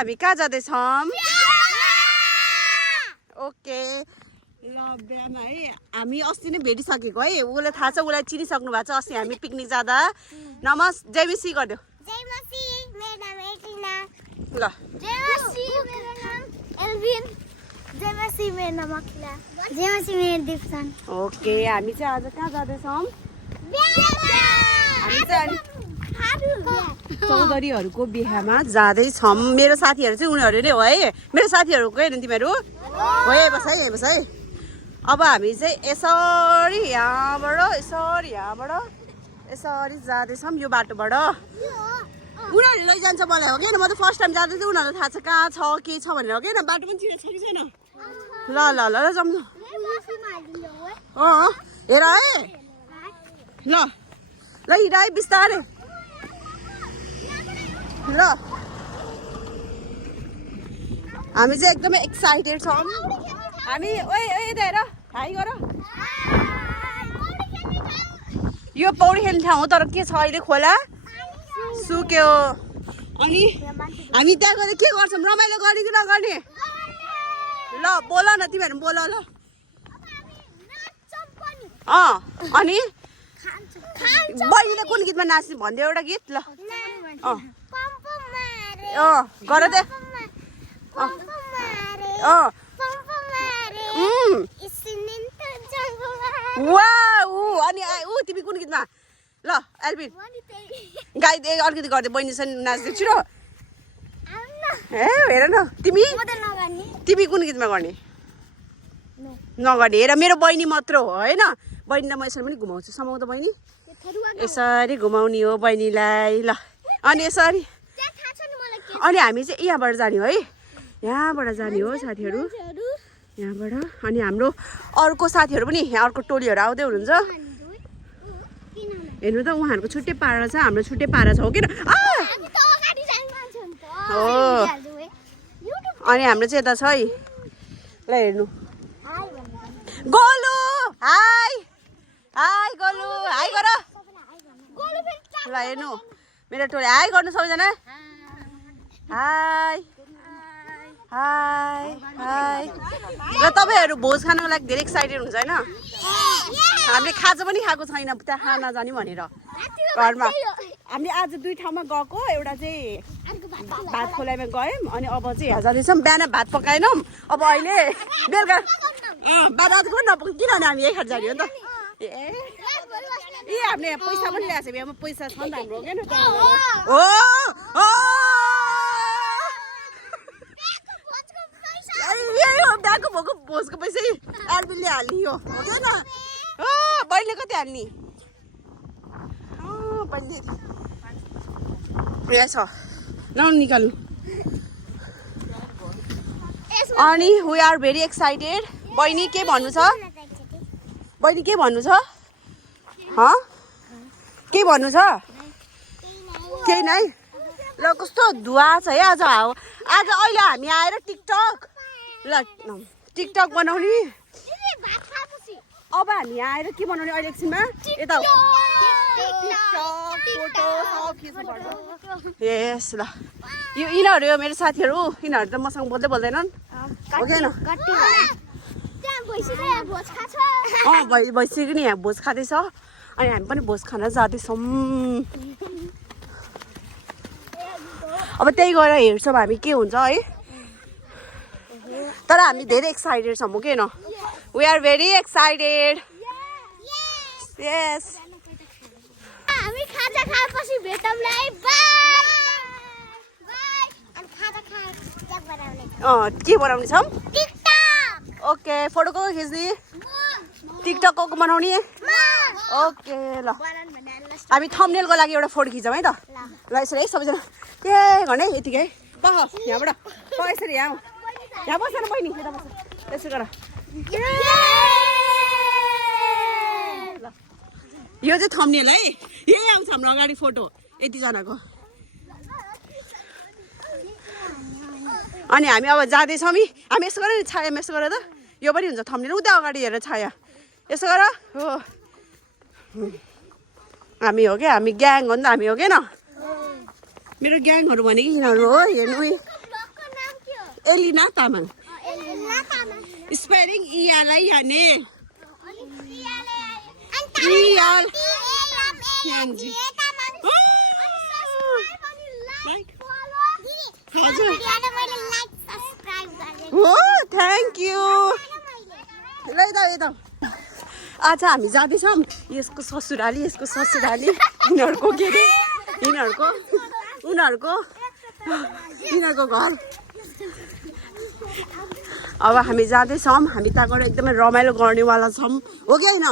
हामी कहाँ जाँदैछौँ ओके ल बिहामा है हामी अस्ति नै भेटिसकेको है उसलाई थाहा छ उसलाई चिनिसक्नु भएको छ अस्ति हामी पिकनिक जाँदा जय मसी गरिदेऊ जय मसी मेरो नाम एलिना ल जय मसी मेरो नाम एल्भिन जय मसी मेरो नाम अखिला जय मसी मेरो दिप्सन ओके हामी चाहिँ आज कहाँ जाँदैछौँ हामी चाहिँ चौधरीहरूको बिहामा जाँदैछौँ मेरो साथीहरू चाहिँ उनीहरू नै हो है मेरो साथीहरूको होइन तिमीहरू हो है बस है अब हामी चाहिँ यसरी यहाँबाट यसरी जाँदैछौँ यो बाटोबाट उनीहरूले लैजान्छ मलाई हो कि म त फर्स्ट टाइम जाँदै थिएँ उनीहरूलाई थाहा छ कहाँ छ के छ भनेर हो कि बाटो पनि चिनेको छ कि छैन ल ल ल जाउँ न हेर है ल ल हिँड है बिस्तारै ल हामी चाहिँ एकदमै एक्साइटेड छौँ हामी ओए हेर हाई गर यो पौडी खेल्ने ठाउँ हो तर के छ अहिले खोला सुक्यो अनि हामी त्यहाँ गएर के गर्छौँ रमाइलो गर्ने कि नगर्ने ल बोल न तिमीहरू बोल ल अनि बहिनीले कुन गीतमा नाच्ने भनिदियो एउटा गीत ल गर दे अनि तिमी कुन गीतमा ल एल्बिन गाई अलिकति गरिदे बहिनीसँग नाच्दै छिटो ए हेर न तिमी कुन गीतमा गर्ने नगर्ने हेर मेरो बहिनी मात्र हो होइन बहिनीलाई म यसरी पनि घुमाउँछु समाउ त बहिनी यसरी घुमाउने हो बहिनीलाई ल अनि यसरी अनि हामी चाहिँ यहाँबाट जाने हो है यहाँबाट जाने हो साथीहरू यहाँबाट अनि हाम्रो अर्को साथीहरू पनि यहाँ अर्को टोलीहरू आउँदै हुनुहुन्छ हेर्नु त उहाँहरूको छुट्टै पारा छ हाम्रो छुट्टै पारा छ हो कि हो अनि हाम्रो चाहिँ यता छ है ल हेर्नु गोलु हाई हाई गोलु हाई गर ल हेर्नु मेरो टोली हाई गर्नु सबैजना हाई हाई हाई र तपाईँहरू भोज खानको लागि धेरै एक्साइटेड हुन्छ होइन हामीले खाजा पनि खाएको छैन त्यहाँ खाना जाने भनेर घरमा हामीले आज दुई ठाउँमा गएको एउटा चाहिँ भात खोलाइमा गयौँ अनि अब चाहिँ यहाँ जाँदैछौँ बिहान भात पकाएनौँ अब अहिले बेलुका बाह्र पनि नपुग्यो किनभने हामी यही खाएर जाने हो नि त ए हामीले पैसा पनि ल्याएको छ बिहामा पैसा छ नि त हाम्रो क्या हो बिहाको भएको भोजको पैसा एल्बिनले हाल्ने हो हुँदैन बहिनीले कति हाल्ने बहिनीले यहाँ छ न निकाल्नु अनि वी आर भेरी एक्साइटेड बहिनी के भन्नु छ बहिनी के भन्नु छ के भन्नु छ केही नै ल कस्तो धुवा छ है आज अहिले हामी आएर टिकटक बनाउने अब हामी आएर के बनाउने अहिले एकछिनमा यता यस ल यो यिनीहरू हो मेरो साथीहरू यिनीहरू त मसँग बोल्दै बोल्दैनन् हो कि भइसक्यो नि यहाँ भोज खाँदैछ अनि हामी पनि भोज खान जाँदैछौँ अब त्यही गएर हेर्छौँ हामी के हुन्छ है तर हामी धेरै एक्साइटेड छौँ हो कि न वी आर भेरी एक्साइटेड यस हामी खाजा खाएपछि भेटौँला है बाइ अनि खाजा खाएर के बनाउने छौँ टिकटक ओके फोटो को खिच्ने टिकटक को बनाउने ओके ल हामी थम्बनेलको लागि एउटा फोटो खिचौँ है त ल यसरी है सबैजना के गर्ने यतिकै पख यहाँबाट यसरी यहाँ बस न बहिनी यता बस यसो गर यो चाहिँ थम्बनेल है यही आउँछ हाम्रो अगाडि फोटो यतिजनाको अनि हामी अब जाँदैछौँ हामी यसो गरेर छाया यसो गरेर त यो पनि हुन्छ थम्बनेल उता अगाडि हेरेर छाया यसो गर हो हामी हो क्या हामी ग्याङ हो नि त हामी हो क्या न मेरो ग्याङहरू भनेको यिनीहरू हो हेर्नु एलिना तामाङ स्पेलिङ इयालाई याने रियल एनजी हजुर हो थ्याङ्क यू ल यता आज हामी जाँदैछौँ यसको ससुराली यिनीहरूको के अरे उनीहरूको घर अब हामी जाँदैछौँ हामी त्यहाँबाट एकदमै रमाइलो गर्नेवाला छौँ हो कि होइन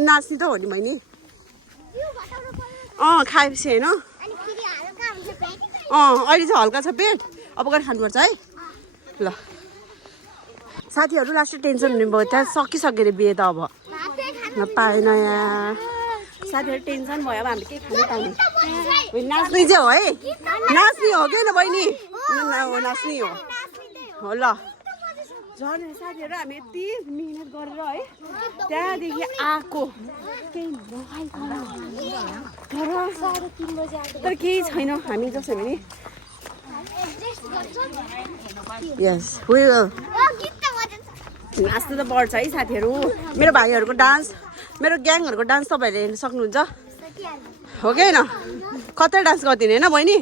नाच्ने त हो नि मैले खाएपछि होइन अहिले चाहिँ हल्का छ पेट अब गएर खानुपर्छ है ल साथीहरू लास्ट टेन्सन हुने भयो त्यहाँ सकिसक्यो अरे बिहे त अब नपाएन यहाँ साथीहरू टेन्सन भयो अब हामी के खानु पाउने नाच्ने चाहिँ हो है नाच्ने हो कि होइन बहिनी नाच्ने हो ल झन् साथीहरू हामी यति मिहिनेत गरेर है त्यहाँदेखि आएको तर केही छैन हामी जसो भने यस नाच्नु त पर्छ है साथीहरू मेरो भाइहरूको डान्स मेरो ग्याङहरूको डान्स तपाईँहरूले हेर्न सक्नुहुन्छ हो कि होइन कतै डान्स गरिदिने होइन बहिनी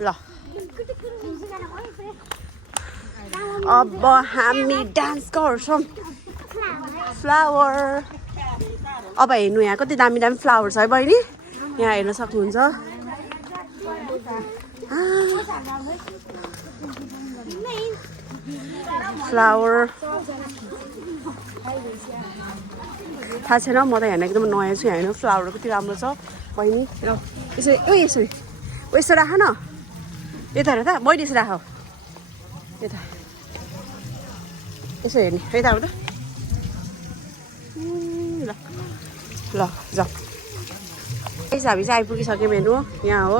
ल अब हामी डान्स गर्छौँ फ्लावर अब हेर्नु यहाँ कति दामी दामी फ्लावर छ है बहिनी यहाँ हेर्न सक्नुहुन्छ फ्लावर थाहा छैन म त हेर्न एकदम नयाँ छु होइन फ्लावर कति राम्रो छ बहिनी ल यसो राख न यता हेर त बहिनी यसो राख यता यसो हेर्ने यता आऊ त ल जाऊ यसो हामी चाहिँ आइपुगिसक्यौँ हेर्नु यहाँ हो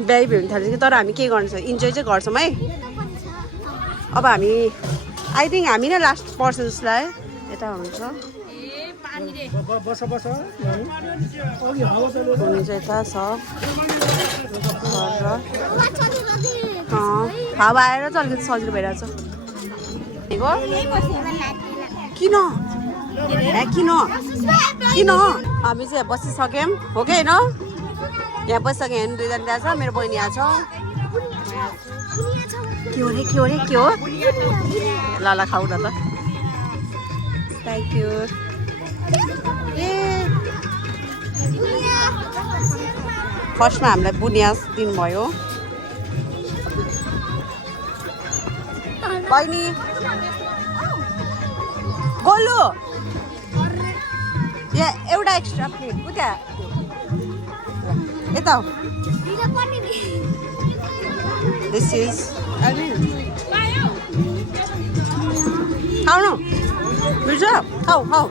बिहाइ हुन थाल्छ तर हामी के गर्छ इन्जोय चाहिँ गर्छौँ है अब हामी आई थिङ्क हामी नै लास्ट पर्छ जस्तो लाग्यो यता हुन्छ यता छ हावा आएर चाहिँ अलिकति सजिलो भइरहेछ किन हामी चाहिँ बसिसक्यौँ हो कि होइन यहाँ बसिसक्यौँ हेर्नु दुईजना त्यहाँ छ मेरो बहिनी यहाँ छ के हो ल खाऊ न त थ्याङ्क यू फर्स्टमा हामीलाई बुनियास दिनुभयो बहिनी गोलु यहाँ एउटा एक्स्ट्रा प्लेट उता यता दिस इज खाऊ न बुझ्छ खाऊ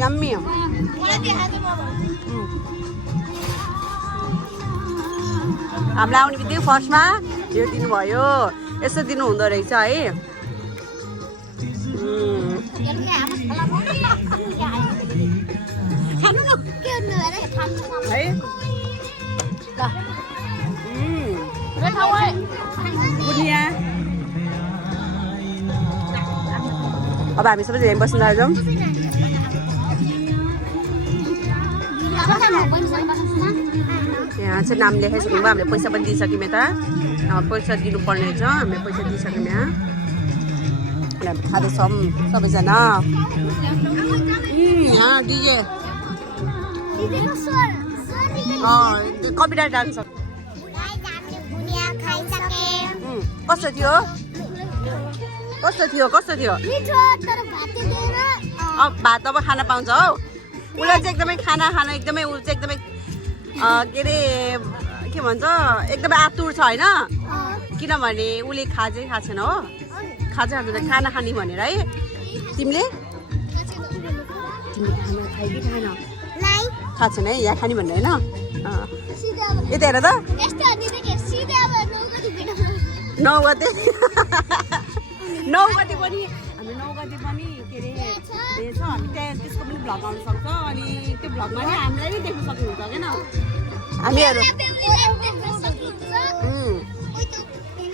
यम्मी हामीलाई आउने बित्तिकै फर्स्टमा यो दिनुभयो यसो दिनु हुँदो रहेछ है बुनिया अब हामी सबै यहीँ बस्न लाग्छौँ यहाँ चाहिँ नाम लेखाइसक्यौँ हामीले पैसा पनि दिइसक्यौँ यता पैसा दिनुपर्ने छ हामीले पैसा दिइसक्यौँ यहाँ हामी खाँदैछौँ सबैजना यहाँ डिजे कविता डान्स कस्तो थियो अब भात अब खाना पाउँछ हौ उसलाई चाहिँ एकदमै खाना एकदमै ऊ चाहिँ एकदमै के अरे के भन्छ एकदमै आतुर छ होइन किनभने उसले खाजै खाएको छैन हो खाजा खाना खाने भनेर है तिमीले खाना खाइ कि खाएन खाएको छैन है यहाँ खाने भन्ने होइन यता हेर त 9 गते पनि हामी 9 गते पनि के अरे छ हामी त्यहाँ त्यसको पनि भ्लग आउन सक्छ अनि त्यो भ्लगमा नि हामीलाई नै देख्न सक्नुहुन्छ होइन हामीहरू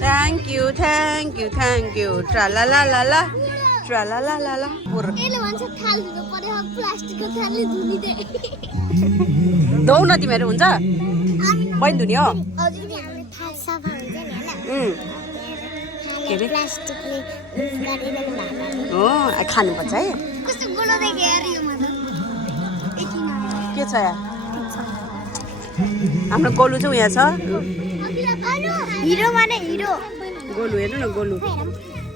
थ्याङ्क यू ट्रालालाला ट्रालालाला यसले भन्छ थाल धुनु पर्यो प्लास्टिकको थालले धुनिदे धौ न तिमीहरू हुन्छ बहिनी धुने हो हजुर हामीले थाल सफा हुन्छ नि के अरे प्लास्टिकले गाडिन भाँडा हो खानुपर्छ है कस्तो गोलो देखे यार यो मतलब के छ यहाँ हाम्रो गोलु चाहिँ यहाँ छ हिरो माने हिरो गोलु हेर्नु न गोलु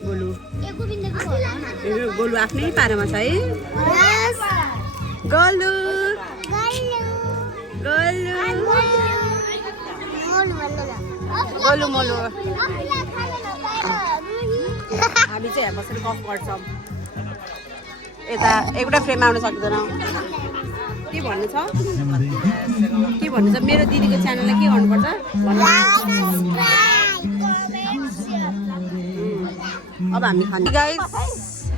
गोलु एक गोविन्दको होला गोलु आफ्नै पारामा छ है गोलु गोलु गोलु मोलु हामी चाहिँ यहाँ बसेर गफ गर्छौँ यता एउटा फ्रेम आउन सक्दैन के भन्नु छ मेरो दिदीको च्यानललाई के गर्नुपर्छ अब हामी खाने गाइस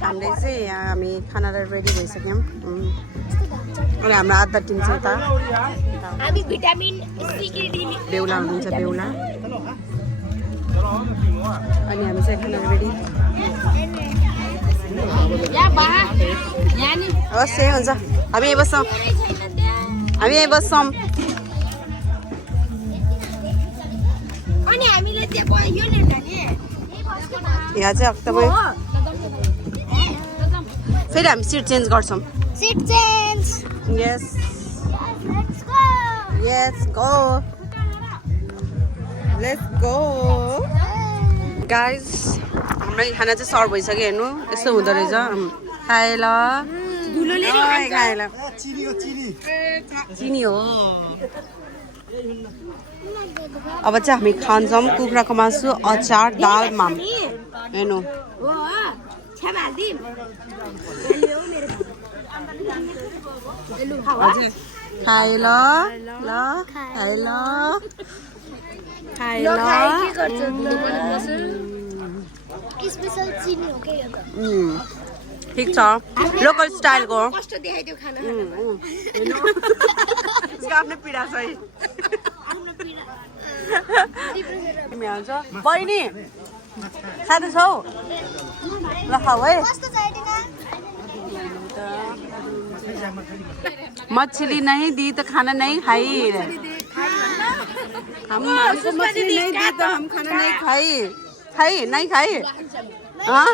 हामीले चाहिँ यहाँ हामी खानालाई रेडी भइसक्यौँ अनि हाम्रो आधा टिम चाहिँ यता हामी भिटामिन सी बेहुला हुनुहुन्छ बेहुला अनि हामी चाहिँ खाना रेडी हवस् यही हुन्छ हामी यहीँ बस्छौँ अनि हामीले त्यो यो ल्याउँदा नि यहाँ चाहिँ एकदमै फेरि हामी सिट चेन्ज गर्छौँ seat change yes let's go let's go guys हाम्रो खाना चाहिँ सर्भ भइसक्यो हेर्नु यस्तो हुँदो रहेछ खाए ल खाए ल चिनी हो अब चाहिँ हामी खान्छौँ कुखुराको मासु अचार दाल माम हेर्नु खाए ल खाए ल खाए ल स्पेशल चिनी हो के यो त ठिक छ लोकल स्टाइलको कस्तो देखाइदियो खाना आफ्नै पीडा छ है बहिनी साथी छौ ल खाऊ है कस्तो छ एटिना मछली नहीं दी तो खाना नहीं खाई हमको मछली नहीं दी तो हम खाना नहीं खाई नहीं खाई हाँ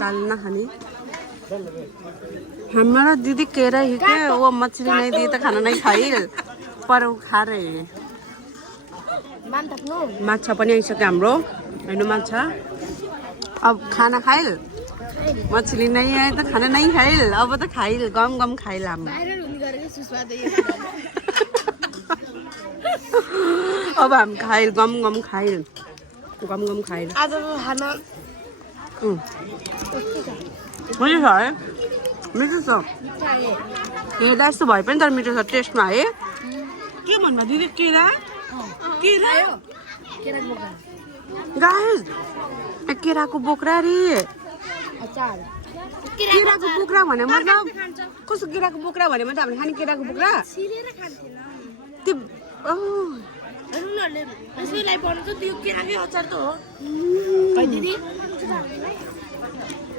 दाल ना खानी हमारा दीदी कह रही है कि वो मछली नहीं दी तो खाना नहीं खाई पर वो खा रहे हैं माछा पनि आइसक्यो हाम्रो हेर्नु माछा अब खाना खाइल मछली नहीं आए तो खाना नहीं खाइल अब तो खाइल गम गम खाइल हम अब हम खाइल गम गम खाइल आज खाना मिठो छ है मिठो छ हेर्दा यस्तो भए पनि तर मिठो छ टेस्टमा है के भन्नु दिदी केरा गाइस केराको बोक्रा रे केराको बोक्रा भने मतलब कस्तो केराको बोक्रा भने मतलब हामीले खाने केराको बोक्रा त्यो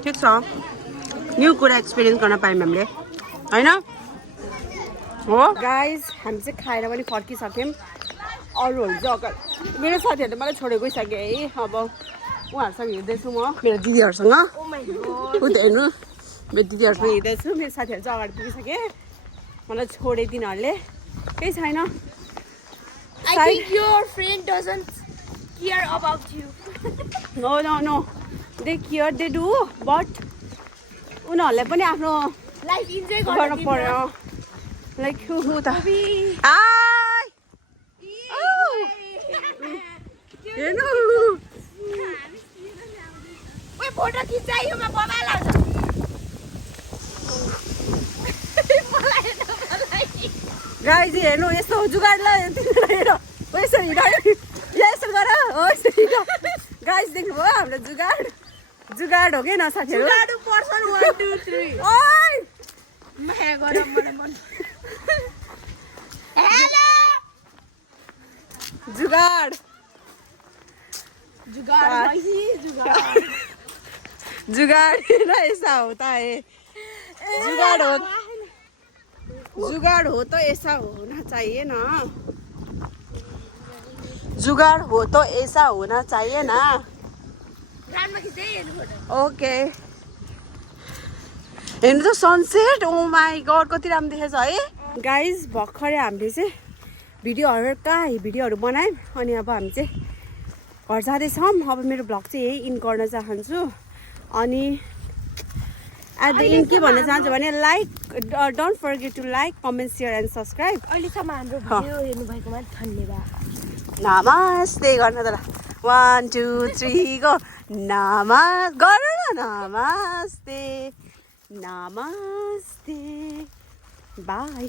ठिक छ न्यू कुरा एक्सपिरियन्स गर्न पायौँ हामीले होइन हो गाइस हामी चाहिँ खाएर पनि फर्किसक्यौँ अरूहरू चाहिँ अगाडि मेरो साथीहरूले मलाई छोडेर गइसक्यो है अब उहाँहरूसँग हिँड्दैछु म मेरो दिदीहरूसँग हेर्नु मेरो दिदीहरूसँग हिँड्दैछु मेरो साथीहरू चाहिँ अगाडि पुगिसके मलाई छोडे तिनीहरूले केही छैन I think your friend doesn't care about you. No. They care, they do, but उनीहरूलाई पनि आफ्नो Life enjoy गर्नु पर्यो लाइक ऊ त हेर्नु फोटो खिचाइयो म बनाला गाइज हेर्नु यस्तो जुगाडलाई हेर यसरी यसो गर हो यसरी गाइज देख्नुभयो हाम्रो जुगाड हो कि न साथीहरू जुगाड जुगाड़ ऐसा होता है जुगाड़ हो तो ऐसा होना चाहिए ना जुगाड़ हो तो ऐसा होना चाहिए ना ओके हेर्नु त सनसेट ओ माई गड कति राम्रो देखेछ है गाइज भर्खरै हामीले चाहिँ भिडियोहरू बनायौँ अनि अब हामी चाहिँ घर जाँदैछौँ अब मेरो भ्लग चाहिँ यही इन गर्न चाहन्छु अनि एट द इन्ड के भन्न चाहन्छु भने don't forget to like comment share and subscribe अहिलेसम्म हाम्रो भिडियो हेर्नुभएकोमा धन्यवाद नमस्ते गर्न त 1 2 3 गो नमस्ते बाई